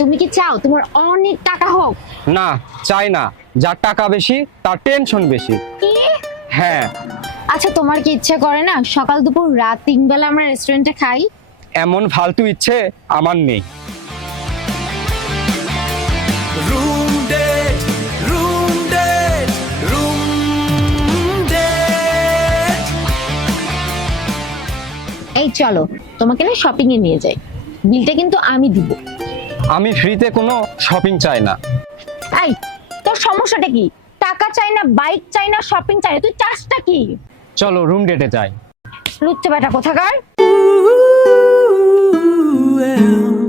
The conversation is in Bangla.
তুমি কি চাও তোমার অনেক টাকা হোক? না, চাই না। যার টাকা বেশি তার টেনশন বেশি। কি? হ্যাঁ। আচ্ছা, তোমার কি ইচ্ছে করে না সকাল দুপুর রাত 3 বেলা আমরা রেস্টুরেন্টে খাই? এমন ফালতু ইচ্ছে আমার নেই। Room date, room date, room date. এই চলো, তোমাকে না শপিং এ নিয়ে যাই, বিলটা কিন্তু আমি দিব। আমি ফ্রিতে কোনো শপিং চাই না। এই, তোর সমস্যাটা কি? টাকা চাই না, বাইক চাই না, শপিং চাই না, তুই চাসটা কি? চলো রুম ডেটে যাই। লুচ্চা বেটা কোথাকার। Ooh, yeah.